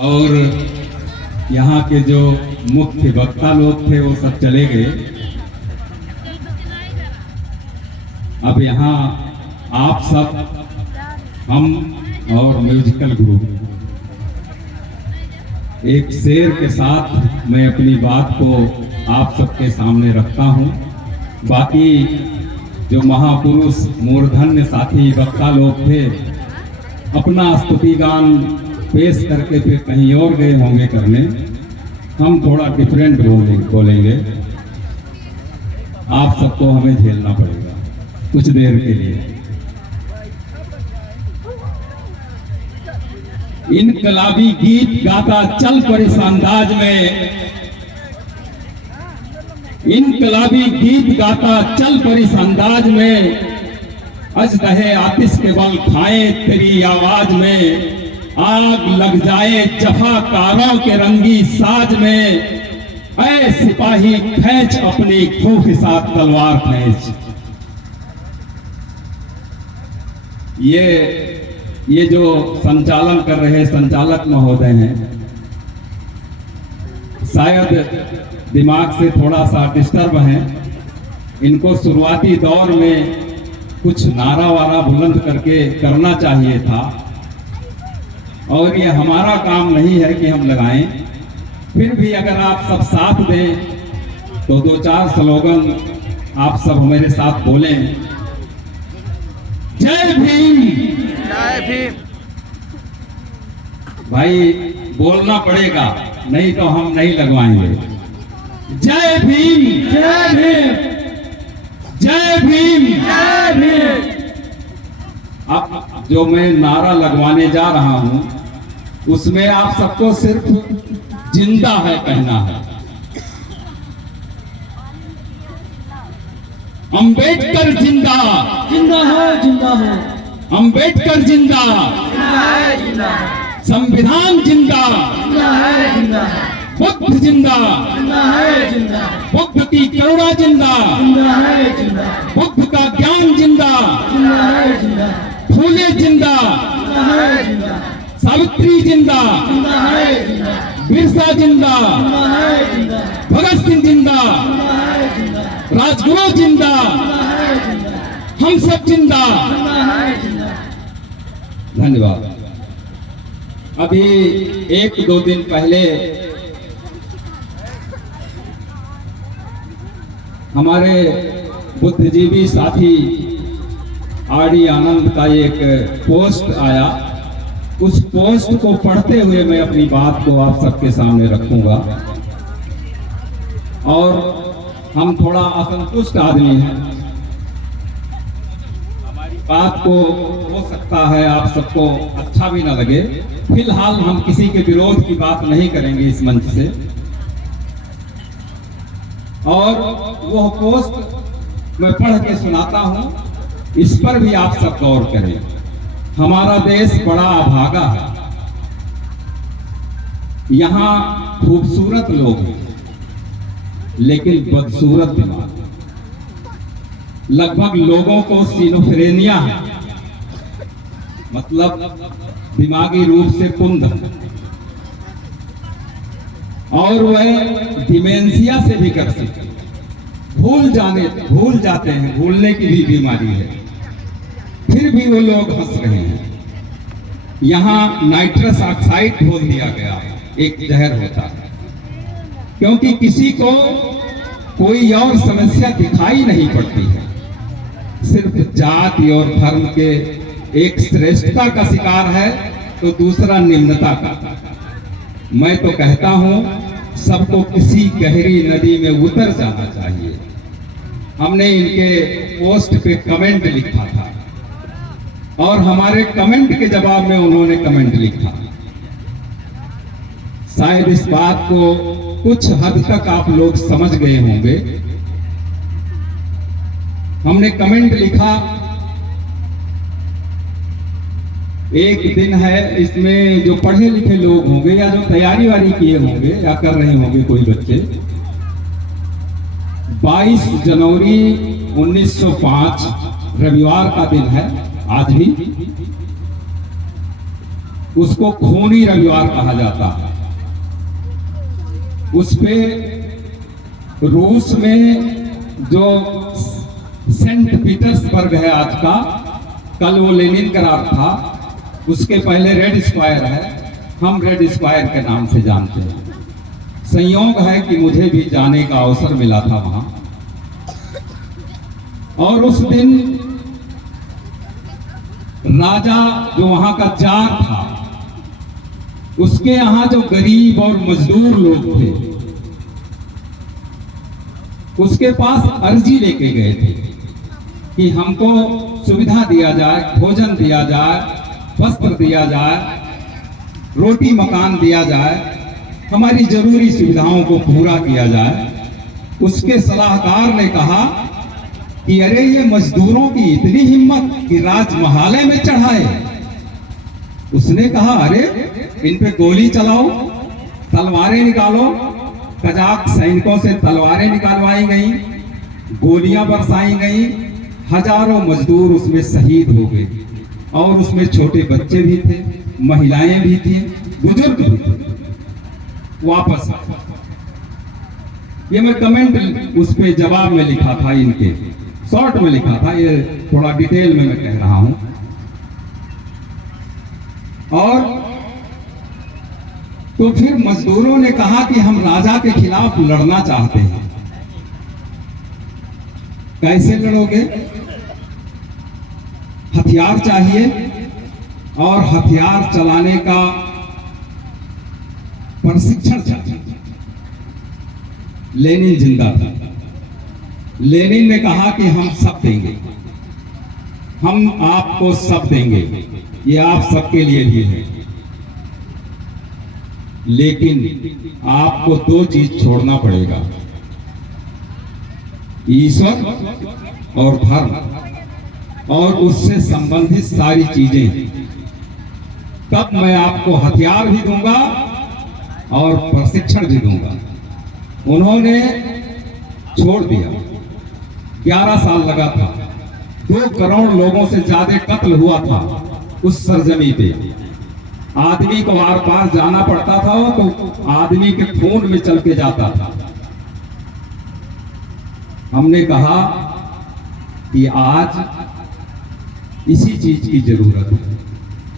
और यहाँ के जो मुख्य वक्ता लोग थे वो सब चले गए। अब यहाँ आप सब, हम और म्यूजिकल ग्रुप एक शेर के साथ मैं अपनी बात को आप सबके सामने रखता हूँ। बाकी जो महापुरुष मूर्धन्य साथी वक्ता लोग थे अपना स्तुति गान पेश करके फिर कहीं और गए होंगे करने, हम थोड़ा डिफरेंट बोलेंगे। आप सबको हमें झेलना पड़ेगा कुछ देर के लिए। इनकलाबी गीत गाता चल पर इस अंदाज में, इनकलाबी गीत गाता चल पर इस अंदाज में, अजदहे आतिश के बल खाए तेरी आवाज में, आग लग जाए जफाकारों के रंगी साज में, ऐ सिपाही खींच अपनी खूह के साथ तलवार खींच। ये जो संचालन कर रहे संचालक महोदय हैं, शायद दिमाग से थोड़ा सा डिस्टर्ब हैं। इनको शुरुआती दौर में कुछ नारा वारा बुलंद करके करना चाहिए था, और ये हमारा काम नहीं है कि हम लगाएं। फिर भी अगर आप सब साथ दें तो दो चार स्लोगन आप सब मेरे साथ बोलें। जय भीम, जय भीम। भाई बोलना पड़ेगा, नहीं तो हम नहीं लगवाएंगे। जय भीम, जय भीम, जय भीम, जय भीम। अब जो मैं नारा लगवाने जा रहा हूं उसमें आप सबको सिर्फ जिंदा है कहना है। अंबेडकर जिंदा, जिंदा है, जिंदा है, अंबेडकर जिंदा, जिंदा है, जिंदा है, संविधान जिंदा, जिंदा है, जिंदा है, बुद्ध जिंदा, जिंदा है, जिंदा है, बुद्ध की करुणा जिंदा, जिंदा है, जिंदा है, बुद्ध का ज्ञान जिंदा, जिंदा है, जिंदा है, फूले जिंदा, जिंदा है, जिंदा है, सावित्री जिंदा, जिंदा है, जिंदा है, बिरसा जिंदा, जिंदा है, जिंदा है, भगत सिंह जिंदा, जिंदा है, जिंदा है, राजगुरु जिंदा, जिंदा है, जिंदा है, हम सब जिंदा। जिंदा है, जिंदा है। धन्यवाद। अभी एक दो दिन पहले हमारे बुद्धिजीवी साथी आरडी आनंद का एक पोस्ट आया। उस पोस्ट को पढ़ते हुए मैं अपनी बात को आप सबके सामने रखूंगा। और हम थोड़ा असंतुष्ट आदमी हैं, हमारी बात को हो सकता है आप सबको अच्छा भी ना लगे। फिलहाल हम किसी के विरोध की बात नहीं करेंगे इस मंच से। और वह पोस्ट मैं पढ़ के सुनाता हूं, इस पर भी आप सब गौर करें। हमारा देश बड़ा अभागा है, यहां खूबसूरत लोग हैं लेकिन बदसूरत दिमाग। लगभग लोगों को सिनोफ्रेनिया है, मतलब दिमागी रूप से कुंद है, और वह डिमेंशिया से भी कर सकते, भूल जाते हैं, भूलने की भी बीमारी है, फिर भी वो लोग हंस रहे हैं। यहाँ नाइट्रस ऑक्साइड घोल दिया गया है, एक जहर होता है, क्योंकि किसी को कोई और समस्या दिखाई नहीं पड़ती है, सिर्फ जाति और धर्म के एक श्रेष्ठता का शिकार है तो दूसरा निम्नता का। मैं तो कहता हूं सबको किसी गहरी नदी में उतर जाना चाहिए। हमने इनके पोस्ट पे कमेंट लिखा था और हमारे कमेंट के जवाब में उन्होंने कमेंट लिखा। शायद इस बात को कुछ हद तक आप लोग समझ गए होंगे। हमने कमेंट लिखा, एक दिन है, इसमें जो पढ़े लिखे लोग होंगे या जो तैयारी वारी किए होंगे या कर रहे होंगे कोई बच्चे, 22 जनवरी 1905 रविवार का दिन है आज भी। उसको खूनी रविवार कहा जाता है। उस पे रूस में जो सेंट पीटर्सबर्ग है आज का, कल वो लेनिनग्राड था, उसके पहले रेड स्क्वायर है, हम रेड स्क्वायर के नाम से जानते हैं। संयोग है कि मुझे भी जाने का अवसर मिला था वहां, और उस दिन राजा जो वहां का जार था, उसके यहां जो गरीब और मजदूर लोग थे, उसके पास अर्जी लेके गए थे कि हमको सुविधा दिया जाए, भोजन दिया जाए, वस्त्र दिया जाए, रोटी मकान दिया जाए, हमारी जरूरी सुविधाओं को पूरा किया जाए। उसके सलाहकार ने कहा कि अरे ये मजदूरों की इतनी हिम्मत कि राजमहाले में चढ़ाए। उसने कहा अरे इन पे गोली चलाओ, तलवारें निकालो। कजाक सैनिकों से तलवारें निकालवाई गई, गोलियां बरसाई गई, हजारों मजदूर उसमें शहीद हो गए, और उसमें छोटे बच्चे भी थे, महिलाएं भी थी, बुजुर्ग भी थे। वापस ये मैं कमेंट उस पे जवाब में लिखा था, इनके शॉर्ट में लिखा था, ये थोड़ा डिटेल में मैं कह रहा हूं। और तो फिर मजदूरों ने कहा कि हम राजा के खिलाफ लड़ना चाहते हैं। कैसे लड़ोगे? हथियार चाहिए, और हथियार चलाने का प्रशिक्षण चाहिए। लेनिन जिंदा था। लेनिन ने कहा कि हम सब देंगे, हम आपको सब देंगे, ये आप सबके लिए भी है, लेकिन आपको दो चीज छोड़ना पड़ेगा, ईश्वर और धर्म, और उससे संबंधित सारी चीजें। तब मैं आपको हथियार भी दूंगा और प्रशिक्षण भी दूंगा। उन्होंने छोड़ दिया। 11 साल लगा था। 2 करोड़ लोगों से ज्यादा कत्ल हुआ था उस सरजमी पे। आदमी को आर पार जाना पड़ता था तो आदमी के खून में चल के जाता था। हमने कहा कि आज इसी चीज की जरूरत है।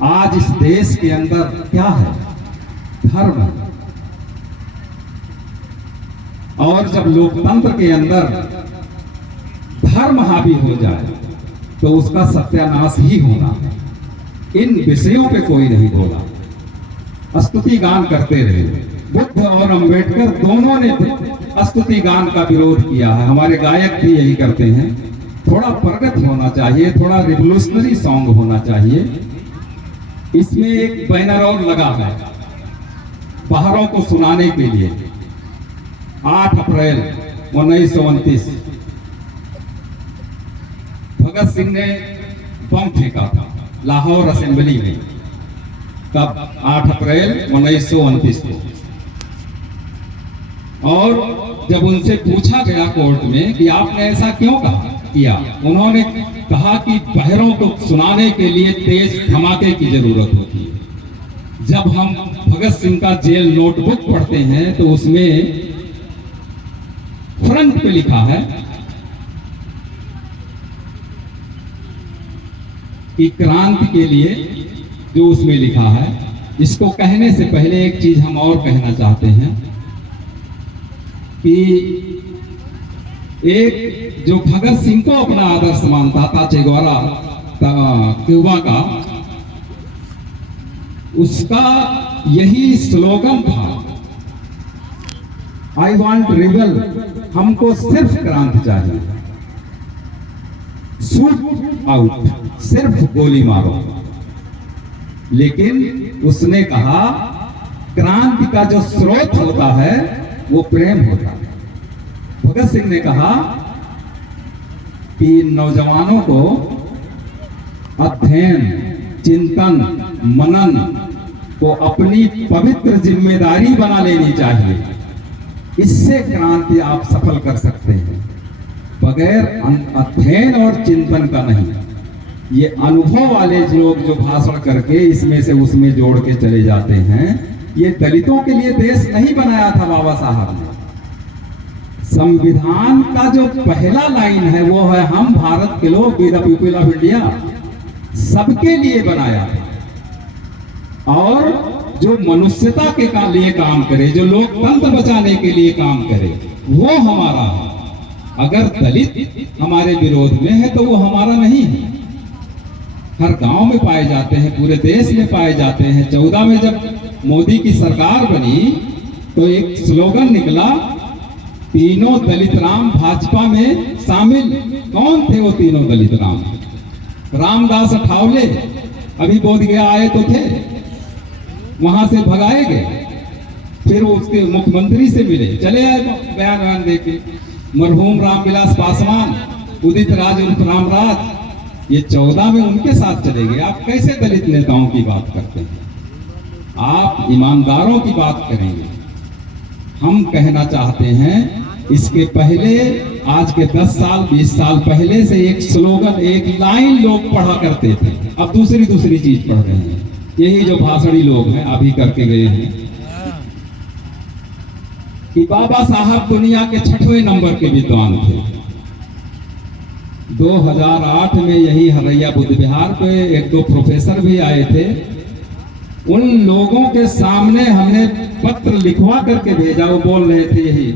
आज इस देश के अंदर क्या है? धर्म है। और जब लोकतंत्र के अंदर धर्म हावी हो जाए तो उसका सत्यानाश ही होना है। इन विषयों पे कोई नहीं बोला। स्तुति गान करते रहे। बुद्ध और अंबेडकर दोनों ने स्तुति गान का विरोध किया है। हमारे गायक भी यही करते हैं। थोड़ा प्रगत होना चाहिए, थोड़ा रिवोल्यूशनरी सॉन्ग होना चाहिए। इसमें एक बैनर और लगा है बाहरों को सुनाने के लिए। 8 अप्रैल 1929 भगत सिंह ने बम फेंका था लाहौर असेंबली में। तब 8 अप्रैल 1929 को। और जब उनसे पूछा गया कोर्ट में कि आपने ऐसा क्यों किया, उन्होंने कहा कि बहरों को सुनाने के लिए तेज धमाके की जरूरत होती है। जब हम भगत सिंह का जेल नोटबुक पढ़ते हैं तो उसमें फ्रंट पे लिखा है कि क्रांति के लिए, जो उसमें लिखा है। इसको कहने से पहले एक चीज हम और कहना चाहते हैं कि एक जो भगत सिंह को अपना आदर्श मानता था, चे गुवेरा क्यूबा का, उसका यही स्लोगन था, आई वॉन्ट रिबल, हमको सिर्फ क्रांति चाहिए, शूट आउट, सिर्फ गोली मारो। लेकिन उसने कहा क्रांति का जो स्रोत होता है वो प्रेम होता है। भगत सिंह ने कहा कि नौजवानों को अध्ययन, चिंतन, मनन को अपनी पवित्र जिम्मेदारी बना लेनी चाहिए। इससे क्रांति आप सफल कर सकते हैं, बगैर अध्ययन और चिंतन का नहीं। ये अनुभव वाले लोग जो भाषण करके इसमें से उसमें जोड़ के चले जाते हैं, ये दलितों के लिए देश नहीं बनाया था बाबा साहब ने। संविधान का जो पहला लाइन है वो है, हम भारत के लोग, we the people of India, सबके लिए बनाया था। और जो मनुष्यता के लिए काम करे, जो लोकतंत्र बचाने के लिए काम करे, वो हमारा है। अगर दलित हमारे विरोध में है तो वो हमारा नहीं है। हर गांव में पाए जाते हैं, पूरे देश में पाए जाते हैं। 14 में जब मोदी की सरकार बनी तो एक स्लोगन निकला, तीनों दलित राम भाजपा में शामिल। कौन थे वो तीनों दलित राम? रामदास अठावले अभी बोधगया आए तो थे, वहां से भगाए गए, फिर वो उसके मुख्यमंत्री से मिले, चले आए बयान दे के। मरहूम रामविलास पासवान, उदित राज उर्फ रामराज, ये 14 में उनके साथ चले गए। आप कैसे दलित नेताओं की बात करते हैं? आप ईमानदारों की बात करेंगे। हम कहना चाहते हैं, इसके पहले, आज के 10 साल 20 साल पहले से एक स्लोगन, एक लाइन लोग पढ़ा करते थे, अब दूसरी चीज पढ़ रहे हैं। यही जो भाषणी लोग हैं अभी करके गए हैं कि बाबा साहब दुनिया के 6वें नंबर के विद्वान थे। 2008 में यही हरैया बुद्ध विहार पे 1-2 प्रोफेसर भी आए थे। उन लोगों के सामने हमने पत्र लिखवा करके भेजा, वो बोल रहे थे यही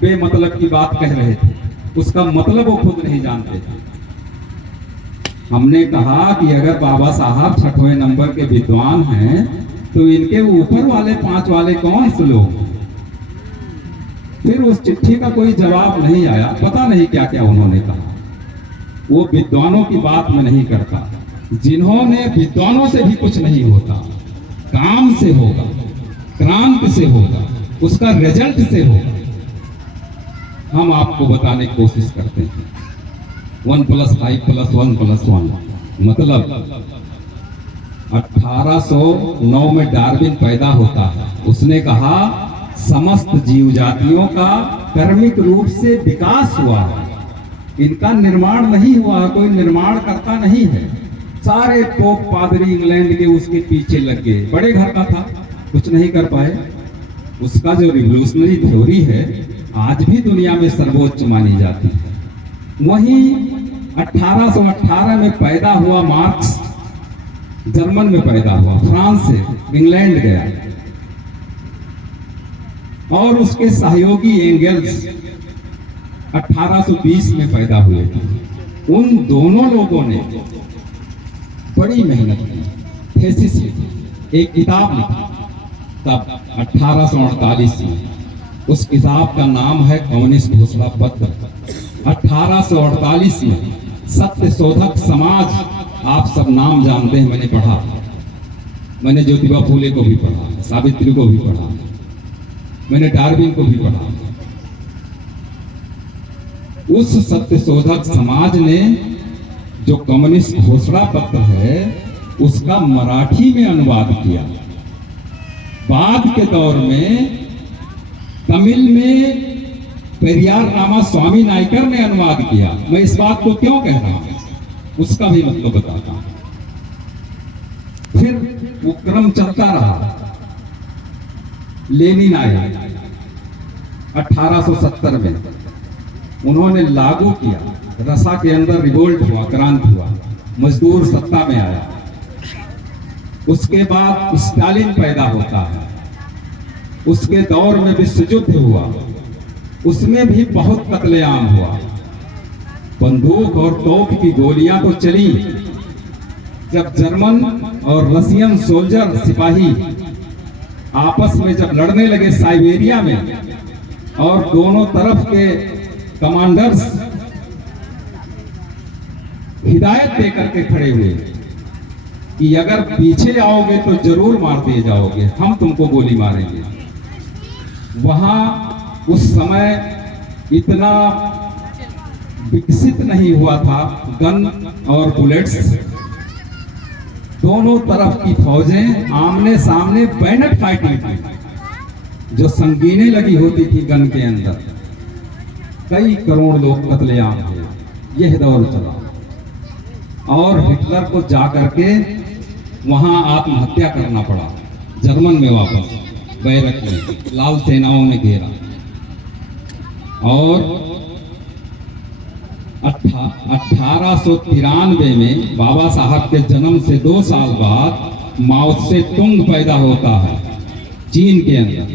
बेमतलब की बात कह रहे थे, उसका मतलब वो खुद नहीं जानते थे। हमने कहा कि अगर बाबा साहब 6वें नंबर के विद्वान हैं तो इनके ऊपर वाले 5 वाले कौन से लोग? फिर उस चिट्ठी का कोई जवाब नहीं आया, पता नहीं क्या क्या उन्होंने कहा। वो विद्वानों की बात में नहीं करता। जिन्होंने विद्वानों से भी कुछ नहीं होता, काम से होगा, क्रांति से होगा, उसका रिजल्ट से होगा। हम आपको बताने की कोशिश करते हैं 1 + 5 + 1 + 1 मतलब 1809 में डार्विन पैदा होता है। उसने कहा समस्त जीव जातियों का कर्मिक रूप से विकास हुआ, इनका निर्माण नहीं हुआ, कोई निर्माण करता नहीं है। सारे पोप पादरी इंग्लैंड के उसके पीछे लग गए, बड़े घर का था, कुछ नहीं कर पाए। उसका जो रिवोल्यूशनरी थ्योरी है आज भी दुनिया में सर्वोच्च मानी जाती है। वहीं 1818 में पैदा हुआ मार्क्स, जर्मन में पैदा हुआ, फ्रांस से इंग्लैंड गया, और उसके सहयोगी एंगल्स 1820 में पैदा हुए थे। उन दोनों लोगों ने बड़ी मेहनत की, थेसिस लिखी, एक किताब लिखी तब 1848 में। उस किताब का नाम है कम्युनिस्ट घोषणा पत्र। 1848 में सत्य शोधक समाज, आप सब नाम जानते हैं, मैंने पढ़ा, मैंने ज्योतिबा फूले को भी पढ़ा, सावित्री को भी पढ़ा, मैंने डार्विन को भी पढ़ा। उस सत्य शोधक समाज ने जो कम्युनिस्ट घोषणा पत्र है उसका मराठी में अनुवाद किया। बाद के दौर में तमिल में पेरियार नामा स्वामी नायकर ने अनुवाद किया। मैं इस बात को क्यों कह रहा हूं, उसका भी मतलब बताता हूं। फिर वो क्रम चलता रहा। लेनिन आए 1870 में, उन्होंने लागू किया, रसा के अंदर रिवोल्ट हुआ, क्रांति हुआ, मजदूर सत्ता में आया। उसके बाद स्टालिन पैदा होता है, उसके दौर में विश्व युद्ध हुआ, उसमें भी बहुत कत्लेआम हुआ। बंदूक और तोप की गोलियां तो चली। जब जर्मन और रशियन सोल्जर, सिपाही आपस में जब लड़ने लगे साइबेरिया में, और दोनों तरफ के कमांडर्स हिदायत देकर के खड़े हुए कि अगर पीछे आओगे तो जरूर मार दिए जाओगे, हम तुमको गोली मारेंगे। वहां उस समय इतना विकसित नहीं हुआ था गन और बुलेट्स। दोनों तरफ की फौजें आमने सामने बैनट फाइटिंग की, जो संगीनें लगी होती थी गन के अंदर। कई करोड़ लोग कत्लेआम हुए। यह दौर चला। और हिटलर को जा करके वहां आत्महत्या करना पड़ा, जर्मन में वापस बैरक में लाल सेनाओं ने घेरा। और 1893 में बाबा साहब के जन्म से 2 साल बाद माओ से तुंग पैदा होता है चीन के अंदर।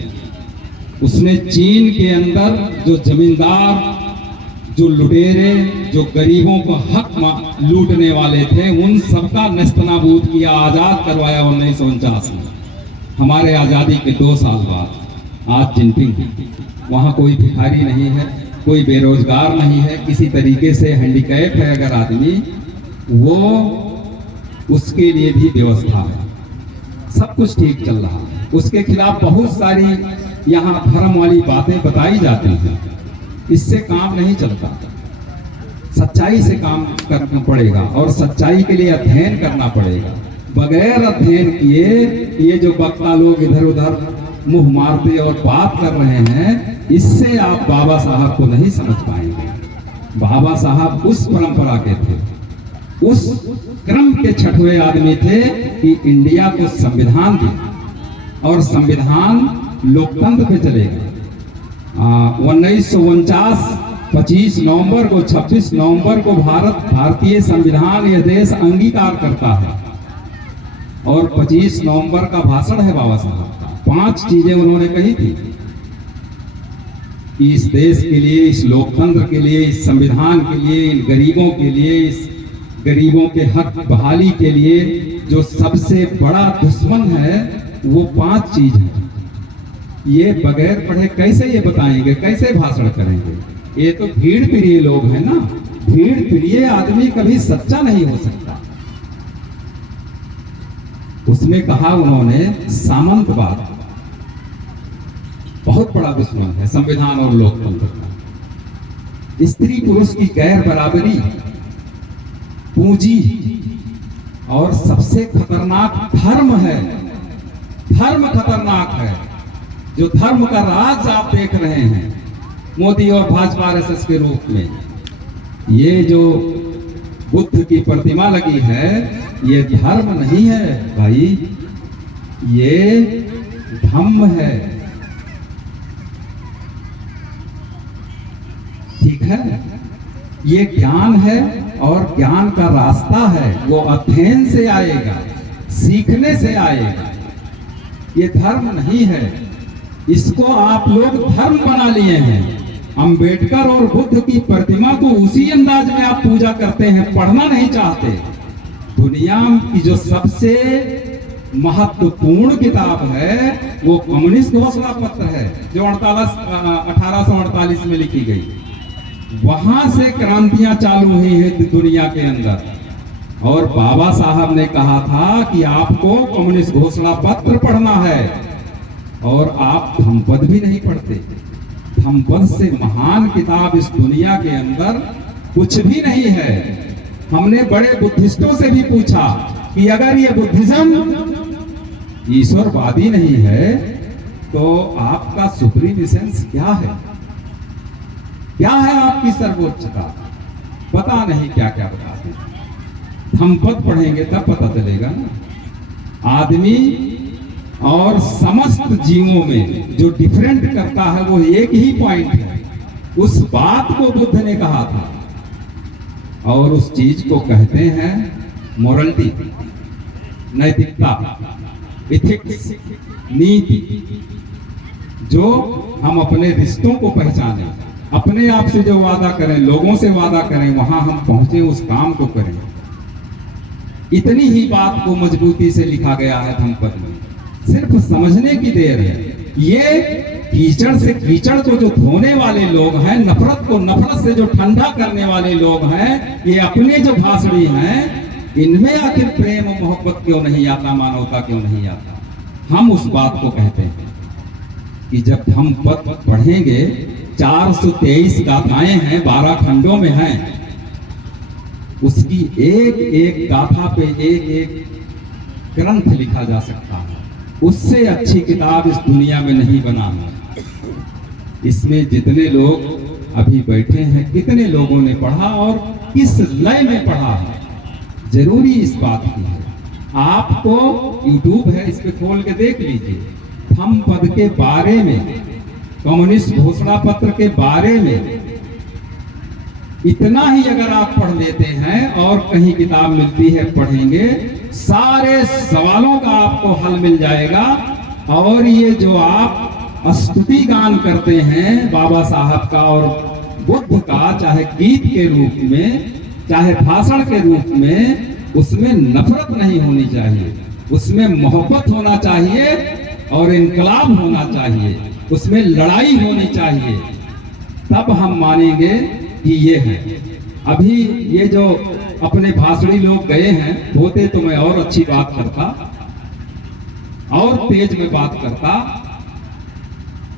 उसने चीन के अंदर जो जमींदार, जो लुटेरे, जो गरीबों को हक लूटने वाले थे, उन सबका नेस्तनाबूद किया, आजाद करवाया 1949 में। हमारे आजादी के 2 साल बाद आज जिनपिंग, वहां कोई भिखारी नहीं है, कोई बेरोजगार नहीं है, किसी तरीके से हैंडीकैप है अगर आदमी, वो उसके लिए भी व्यवस्था है, सब कुछ ठीक चल रहा है। उसके खिलाफ बहुत सारी यहाँ धर्म वाली बातें बताई जाती हैं, इससे काम नहीं चलता। सच्चाई से काम करना पड़ेगा और सच्चाई के लिए अध्ययन करना पड़ेगा। बगैर अध्ययन किए ये जो वक्ता लोग इधर उधर मुंह मारते और बात कर रहे हैं, इससे आप बाबा साहब को नहीं समझ पाएंगे। बाबा साहब उस परंपरा के थे, उस क्रम के छठवें आदमी थे कि इंडिया को संविधान दिया और संविधान लोकतंत्र पे चलेगा। 1949 25 नवंबर को 26 नवंबर को भारतीय संविधान यह देश अंगीकार करता है और 25 नवंबर का भाषण है बाबा साहब का। 5 चीजें उन्होंने कही थी कि इस देश के लिए, इस लोकतंत्र के लिए, इस संविधान के लिए, इन गरीबों के लिए, इस गरीबों के हक बहाली के लिए जो सबसे बड़ा दुश्मन है वो 5 चीज है। ये बगैर पढ़े कैसे ये बताएंगे, कैसे भाषण करेंगे? ये तो भीड़ प्रिय लोग हैं ना। भीड़ प्रिय आदमी कभी सच्चा नहीं हो सकता। उसमें कहा उन्होंने सामंतवाद बहुत बड़ा दुश्मन है संविधान और लोकतंत्र का। स्त्री पुरुष की गैर बराबरी, पूंजी और सबसे खतरनाक धर्म है। धर्म खतरनाक है। जो धर्म का राज आप देख रहे हैं मोदी और भाजपा आरएसएस के रूप में, ये जो बुद्ध की प्रतिमा लगी है, ये धर्म नहीं है भाई, ये धम्म है। ठीक है, ये ज्ञान है और ज्ञान का रास्ता है, वो अध्ययन से आएगा, सीखने से आएगा। ये धर्म नहीं है। इसको आप लोग धर्म बना लिए हैं। अंबेडकर और बुद्ध की प्रतिमा को उसी अंदाज में आप पूजा करते हैं, पढ़ना नहीं चाहते। दुनिया की जो सबसे महत्वपूर्ण किताब है वो कम्युनिस्ट घोषणा पत्र है, जो 1848 में लिखी गई। वहां से क्रांतियां चालू हुई है दुनिया के अंदर। और बाबा साहब ने कहा था कि आपको कम्युनिस्ट घोषणा पत्र पढ़ना है, और आप धम्मपद भी नहीं पढ़ते। धम्मपद से महान किताब इस दुनिया के अंदर कुछ भी नहीं है। हमने बड़े बुद्धिस्टों से भी पूछा कि अगर ये बुद्धिज्म ईश्वरवादी नहीं है तो आपका सुप्रीम एसेंस क्या है? क्या है आपकी सर्वोच्चता? पता नहीं क्या क्या बताते हैं। धम्मपद पढ़ेंगे तब पता चलेगा ना। आदमी और समस्त जीवों में जो डिफरेंट करता है वो एक ही पॉइंट है। उस बात को बुद्ध ने कहा था और उस चीज को कहते हैं मोरलिटी, नैतिकता, इथिक्स, नीति। जो हम अपने रिश्तों को पहचाने, अपने आप से जो वादा करें, लोगों से वादा करें, वहां हम पहुंचे, उस काम को करें। इतनी ही बात को मजबूती से लिखा गया है धम्मपद में। सिर्फ समझने की देर है। ये कीचड़ से कीचड़ को जो धोने वाले लोग हैं, नफरत को नफरत से जो ठंडा करने वाले लोग हैं, ये अपने जो भाषणी हैं, इनमें आखिर प्रेम और मोहब्बत क्यों नहीं आता, मानवता क्यों नहीं आता? हम उस बात को कहते हैं कि जब हम पद पढ़ेंगे, 423 गाथाएं हैं, 12 खंडों में हैं। उसकी एक एक गाथा पे एक एक ग्रंथ लिखा जा सकता है। उससे अच्छी किताब इस दुनिया में नहीं बना है। इसमें जितने लोग अभी बैठे हैं, कितने लोगों ने पढ़ा और किस लय में पढ़ा है? जरूरी इस बात की है। आपको यूट्यूब है, इस पे खोल के देख लीजिए। थम पद के बारे में, कम्युनिस्ट घोषणा पत्र के बारे में इतना ही अगर आप पढ़ लेते हैं और कहीं किताब मिलती है पढ़ेंगे, सारे सवालों का आपको हल मिल जाएगा। और ये जो आप स्तुति गान करते हैं बाबा साहब का और बुद्ध का, चाहे गीत के रूप में चाहे भाषण के रूप में, उसमें नफरत नहीं होनी चाहिए, उसमें मोहब्बत होना चाहिए और इनकलाब होना चाहिए, उसमें लड़ाई होनी चाहिए। तब हम मानेंगे कि ये है। अभी ये जो अपने भाषणी लोग गए हैं, होते तो मैं और अच्छी बात करता और तेज में बात करता।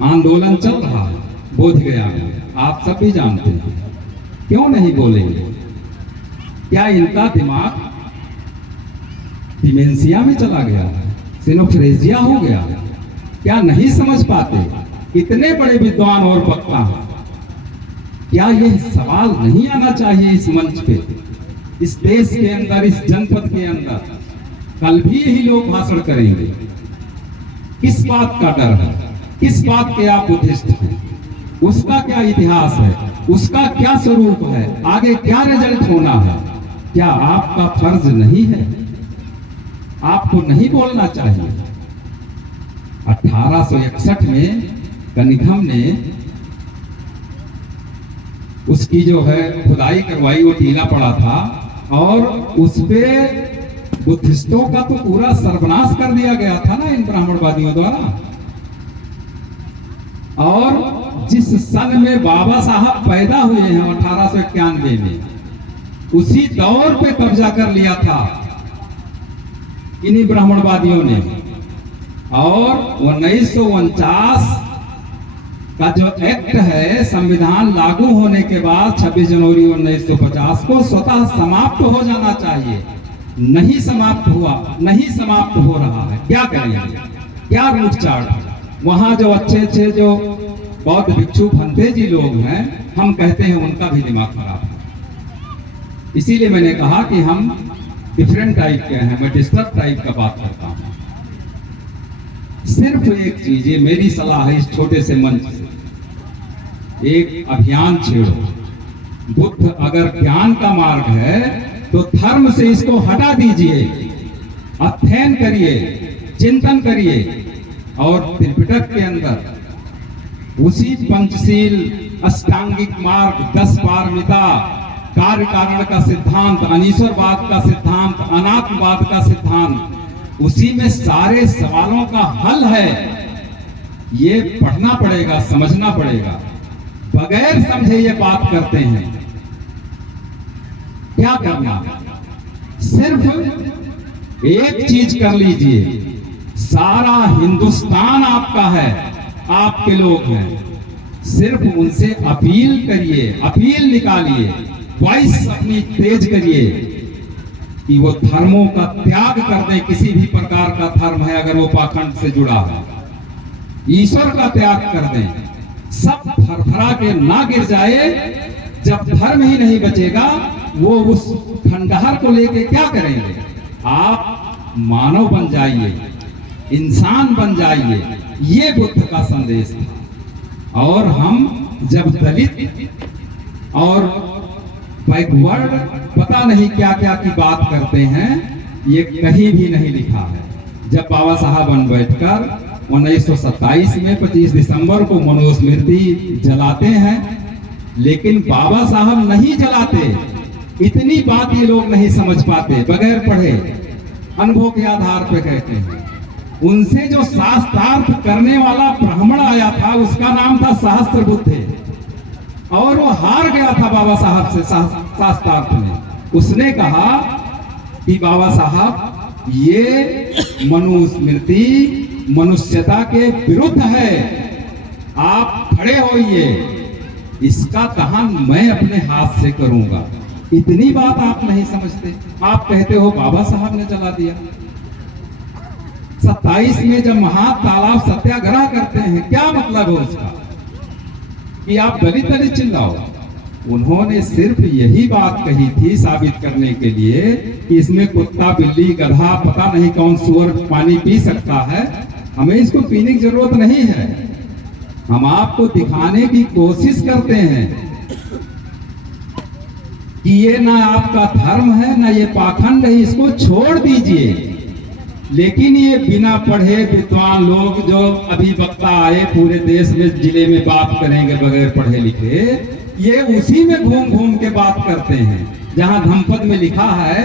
आंदोलन चल रहा है बोधगया में, आप सब भी जानते हैं, क्यों नहीं बोलेंगे? क्या इनका दिमाग डिमेंशिया में चला गया है, सिनोफ्रेजिया हो गया है? क्या नहीं समझ पाते? इतने बड़े विद्वान और वक्ता हैं, क्या यह सवाल नहीं आना चाहिए इस मंच पे, इस देश के अंदर, इस जनपद के अंदर? कल भी यही लोग भाषण करेंगे। किस बात का डर है? किस बात के आप बुद्धिस्ट हैं? उसका क्या इतिहास है? उसका क्या स्वरूप है? आगे क्या रिजल्ट होना है? क्या आपका फर्ज नहीं है? आपको नहीं बोलना चाहिए? 1861 में कनिघम ने उसकी जो है खुदाई करवाई, वो टीला पड़ा था और उस पे बुद्धिस्टों का तो पूरा सर्वनाश कर दिया गया था ना इन ब्राह्मणवादियों द्वारा। और जिस सन में बाबा साहब पैदा हुए हैं 1891 में, उसी दौर पे कब्जा कर लिया था इन्हीं ब्राह्मणवादियों ने। और 1949 का जो एक्ट है, संविधान लागू होने के बाद 26 जनवरी 1950 को स्वतः समाप्त हो जाना चाहिए। नहीं समाप्त हुआ, नहीं समाप्त हो रहा है। क्या करेंगे? क्या रूट चार्ट? वहां जो अच्छे अच्छे जो बौद्ध भिक्षु भंते जी लोग हैं, हम कहते हैं उनका भी दिमाग खराब है। इसीलिए मैंने कहा कि हम डिफरेंट टाइप के हैं, मैं डिस्टर्ब टाइप का बात करता हूं। सिर्फ एक चीज, ये मेरी सलाह है इस छोटे से मंच से, एक अभियान छेड़ो। बुद्ध अगर ज्ञान का मार्ग है तो धर्म से इसको हटा दीजिए, अध्ययन करिए, चिंतन करिए और त्रिपिटक के अंदर उसी पंचशील, अष्टांगिक मार्ग, 10 पारमिता, कार्य कारण का सिद्धांत, अनीश्वरवाद का सिद्धांत, अनात्मवाद का सिद्धांत, उसी में सारे सवालों का हल है। ये पढ़ना पड़ेगा, समझना पड़ेगा। बगैर समझे ये बात करते हैं। क्या करना? सिर्फ एक चीज कर लीजिए, सारा हिंदुस्तान आपका है, आपके लोग हैं। सिर्फ उनसे अपील करिए, अपील निकालिए, वॉइस अपनी तेज करिए कि वो धर्मों का त्याग कर दें। किसी भी प्रकार का धर्म है, अगर वो पाखंड से जुड़ा है, ईश्वर का त्याग कर दें। सब थरथरा के ना गिर जाए। जब धर्म ही नहीं बचेगा, वो उस खंडहर को लेके क्या करेंगे? आप मानव बन जाइए, इंसान बन जाइए। ये बुद्ध का संदेश था। और हम जब दलित और बैकवर्ड पता नहीं क्या क्या की बात करते हैं, ये कहीं भी नहीं लिखा है। जब बाबा साहब अम्बेडकर 1927 में 25 दिसंबर को मनुस्मृति जलाते हैं, लेकिन बाबा साहब नहीं जलाते। इतनी बात ये लोग नहीं समझ पाते, बगैर पढ़े अनुभव के आधार पर कहते हैं। उनसे जो शास्त्रार्थ करने वाला ब्राह्मण आया था, उसका नाम था सहस्त्र बुद्धे, और वो हार गया था बाबा साहब से शास्त्रार्थ में। उसने कहा कि बाबा साहब, ये मनुस्मृति मनुष्यता के विरुद्ध है, आप खड़े होइए, इसका दहन मैं अपने हाथ से करूंगा। इतनी बात आप नहीं समझते। आप कहते हो बाबा साहब ने जला दिया। 27 में जब महातालाब सत्याग्रह करते हैं, क्या मतलब है उसका? कि आप दलित दलित चिल्लाओ, उन्होंने सिर्फ यही बात कही थी साबित करने के लिए कि इसमें कुत्ता, बिल्ली, गधा, पता नहीं कौन सुअर पानी पी सकता है, हमें इसको पीने की जरूरत नहीं है। हम आपको दिखाने की कोशिश करते हैं कि ये ना आपका धर्म है, ना ये पाखंड है, इसको छोड़ दीजिए। लेकिन ये बिना पढ़े विद्वान लोग जो अभी वक्ता आए पूरे देश में जिले में बात करेंगे बगैर पढ़े लिखे, ये उसी में घूम घूम के बात करते हैं जहां धम्मपद में लिखा है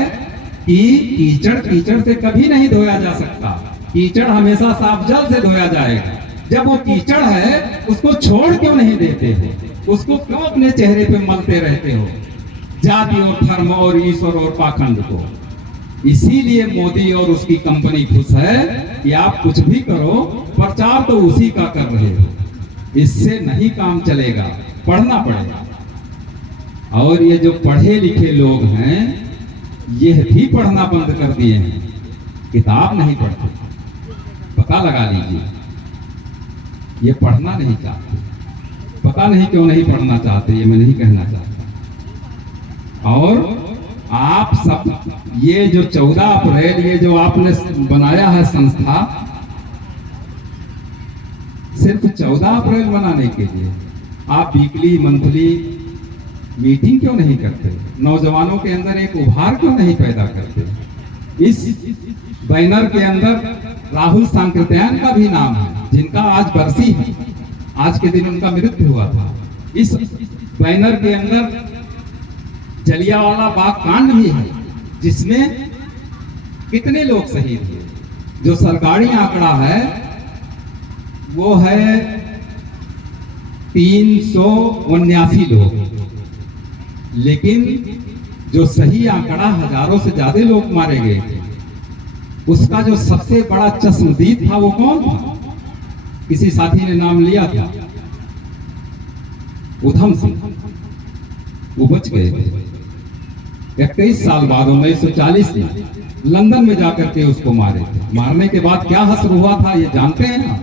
कि कीचड़ कीचड़ से कभी नहीं धोया जा सकता, कीचड़ हमेशा साफ जल से धोया जाएगा। जब वो कीचड़ है उसको छोड़ क्यों नहीं देते हो, उसको क्यों अपने चेहरे पे मलते रहते हो, जाति और धर्म और ईश्वर और पाखंड को। इसीलिए मोदी और उसकी कंपनी खुश है कि आप कुछ भी करो, प्रचार तो उसी का कर रहे हो। इससे नहीं काम चलेगा, पढ़ना पड़ेगा। और ये जो पढ़े लिखे लोग हैं ये भी पढ़ना बंद कर दिए हैं, किताब नहीं पढ़ते। पता लगा लीजिए, ये पढ़ना नहीं चाहते। पता नहीं क्यों नहीं पढ़ना चाहते, ये मैं नहीं कहना चाहता। और आप सब ये जो 14 अप्रैल ये जो आपने बनाया है संस्था, सिर्फ 14 अप्रैल मनाने के लिए आप वीकली मंथली मीटिंग क्यों नहीं करते? नौजवानों के अंदर एक उभार क्यों नहीं पैदा करते? इस बैनर के अंदर राहुल सांकृत्यायन का भी नाम है, जिनका आज बरसी है, आज के दिन उनका मृत्यु हुआ था। इस बैनर के अंदर जलियांवाला बाग कांड भी है, जिसमें कितने लोग शहीद हुए। जो सरकारी आंकड़ा है वो है 379 लोग, लेकिन जो सही आंकड़ा हजारों से ज्यादा लोग मारे गए थे, उसका जो सबसे बड़ा चश्मदीद था वो कौन था? किसी साथी ने नाम लिया था, उधम सिंह। वो बच गए थे। 21 साल बाद 1940 में लंदन में जाकर के उसको मारे थे। मारने के बाद क्या हश्र हुआ था ये जानते हैं ना?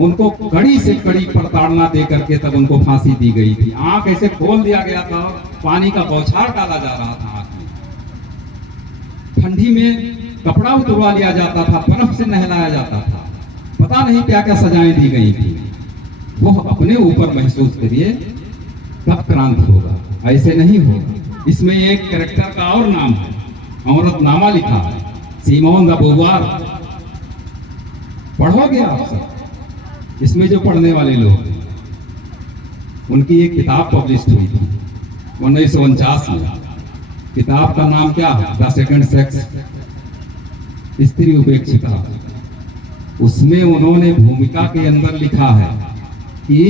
उनको कड़ी से कड़ी प्रताड़ना दे करके तब उनको फांसी दी गई थी। आंख ऐसे खोल दिया गया था, पानी का बौछार डाला जा रहा था आंख में। ठंडी में कपड़ा उतरवा लिया जाता था, बर्फ से नहलाया जाता था, पता नहीं क्या क्या सजाएं दी गई थी। वो अपने ऊपर महसूस करिए, तब क्रांति होगा, ऐसे नहीं होगा। इसमें एक कैरेक्टर का और नाम है, अमृतनामा लिखा है, सिमोन द बोवार। पढ़ोगे आप सब? इसमें जो पढ़ने वाले लोग, उनकी एक किताब पब्लिश हुई थी 1949 में। किताब का नाम क्या है? द सेकंड सेक्स, स्त्री उपेक्षिता। उसमें उन्होंने भूमिका के अंदर लिखा है कि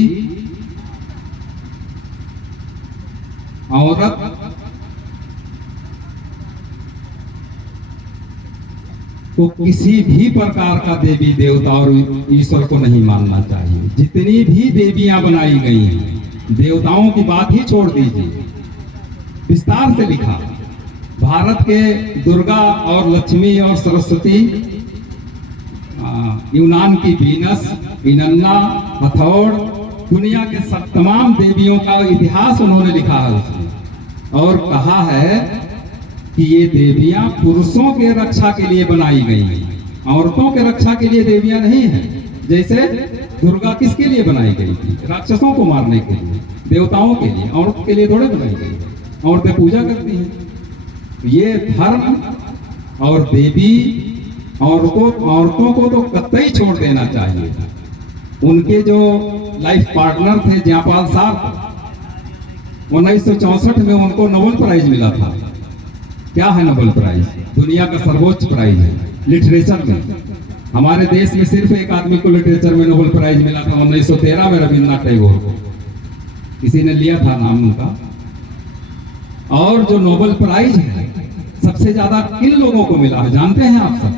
औरत को किसी भी प्रकार का देवी देवता और ईश्वर को नहीं मानना चाहिए। जितनी भी देवियां बनाई गई हैं, देवताओं की बात ही छोड़ दीजिए, विस्तार से लिखा। भारत के दुर्गा और लक्ष्मी और सरस्वती, यूनान की वीनस, इनन्ना, हथौड़, दुनिया के सब तमाम देवियों का इतिहास उन्होंने लिखा है उसमें। और कहा है कि ये देवियां पुरुषों के रक्षा के लिए बनाई गई हैं, औरतों के रक्षा के लिए देवियां नहीं है। जैसे दुर्गा किसके लिए बनाई गई थी? राक्षसों को मारने के लिए, देवताओं के लिए, औरत के लिए थोड़े बनाई गई। औरतें पूजा करती हैं। ये धर्म और देवी औरतों को तो कतई छोड़ देना चाहिए। उनके जो लाइफ पार्टनर थे जयपाल साहब, 1964 में उनको नोबेल प्राइज मिला था। क्या है नोबेल प्राइज? दुनिया का सर्वोच्च प्राइज है लिटरेचर में। हमारे देश में सिर्फ एक आदमी को लिटरेचर में नोबेल प्राइज मिला था 1913 में, रविन्द्रनाथ टैगोर को। किसी ने लिया था नाम उनका। और जो नोबेल प्राइज है सबसे ज्यादा किन लोगों को मिला है जानते हैं आप सब?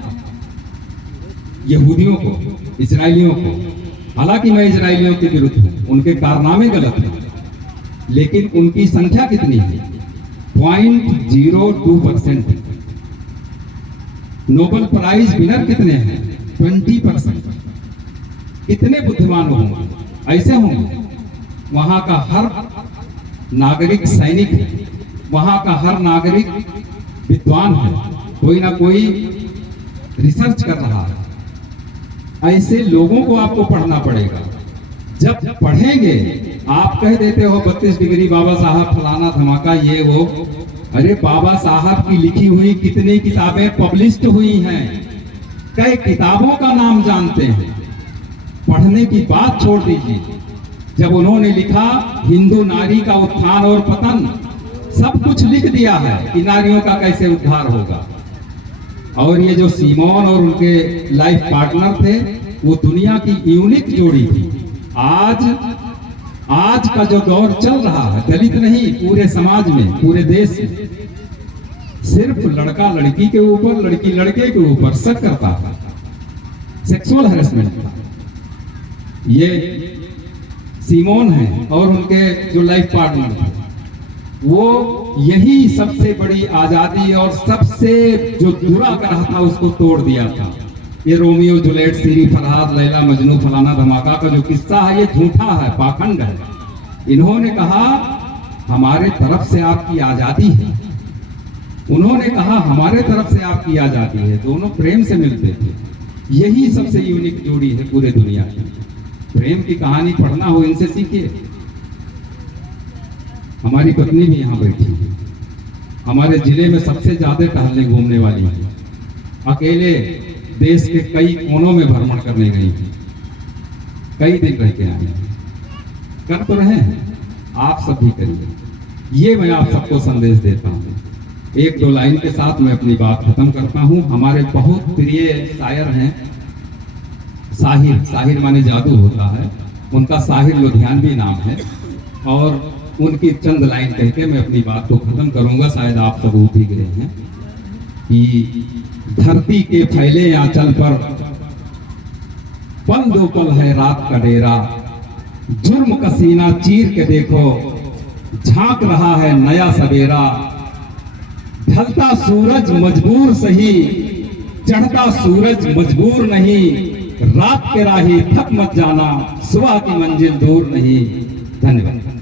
यहूदियों को, इजरायलियों को। हालांकि मैं इजरायलियों के विरुद्ध हूं, उनके कारनामे गलत हैं, लेकिन उनकी संख्या कितनी है? 0.02%। नोबेल प्राइज विनर कितने हैं? 20%। कितने बुद्धिमान होंगे? ऐसे होंगे। वहां का हर नागरिक सैनिक है, वहां का हर नागरिक विद्वान है, कोई ना कोई रिसर्च कर रहा है। ऐसे लोगों को आपको पढ़ना पड़ेगा। जब पढ़ेंगे, आप कह देते हो 32 डिग्री बाबा साहब फलाना धमाका ये वो, अरे बाबा साहब की लिखी हुई कितनी किताबें पब्लिश्ड हुई हैं, कई किताबों का नाम जानते हैं। पढ़ने की बात छोड़ दीजिए। जब उन्होंने लिखा हिंदू नारी का उत्थान और पतन, सब कुछ लिख दिया है कि नारियों का कैसे उद्धार होगा। और ये जो सीमोन और उनके लाइफ पार्टनर थे, वो दुनिया की यूनिक जोड़ी थी। आज का जो दौर चल रहा है, दलित नहीं पूरे समाज में, पूरे देश में, सिर्फ लड़का लड़की के ऊपर, लड़की लड़के के ऊपर शक करता था, सेक्सुअल हैरेसमेंट था। ये सीमोन है और उनके जो लाइफ पार्टनर थे, वो यही सबसे बड़ी आजादी और सबसे जो बुरा ग्रह था उसको तोड़ दिया था। ये रोमियो जूलियट, सीरी फरहाद, लैला मजनू, फलाना धमाका का जो किस्सा है, ये झूठा है, पाखंड है। इन्होंने कहा हमारे तरफ से आपकी आजादी है, उन्होंने कहा हमारे तरफ से आपकी आजादी है। दोनों प्रेम से मिलते थे। यही सबसे यूनिक जोड़ी है पूरे दुनिया की। प्रेम की कहानी पढ़ना हो, इनसे सीखिए। हमारी पत्नी भी यहाँ बैठी है, हमारे जिले में सबसे ज्यादा टहलने घूमने वाली है, अकेले देश के कई कोनों में भ्रमण करने गई थी, कई दिन रह के आई। कर तो रहे हैं, आप सब भी करिए। ये मैं आप सबको संदेश देता हूँ। एक दो लाइन के साथ मैं अपनी बात खत्म करता हूँ। हमारे बहुत प्रिय शायर हैं साहिर, साहिर माने जादू होता है, उनका साहिर लुधियानवी नाम है, और उनकी चंद लाइन कह के मैं अपनी बात को खत्म करूंगा। शायद आप सब उठ ही गए हैं कि धरती के फैले आंचल पर पल दो पल है रात का डेरा, जुर्म का सीना चीर के देखो, झांक रहा है नया सवेरा। ढलता सूरज मजबूर सही, चढ़ता सूरज मजबूर नहीं, रात के राही थक मत जाना, सुबह की मंजिल दूर नहीं। धन्यवाद।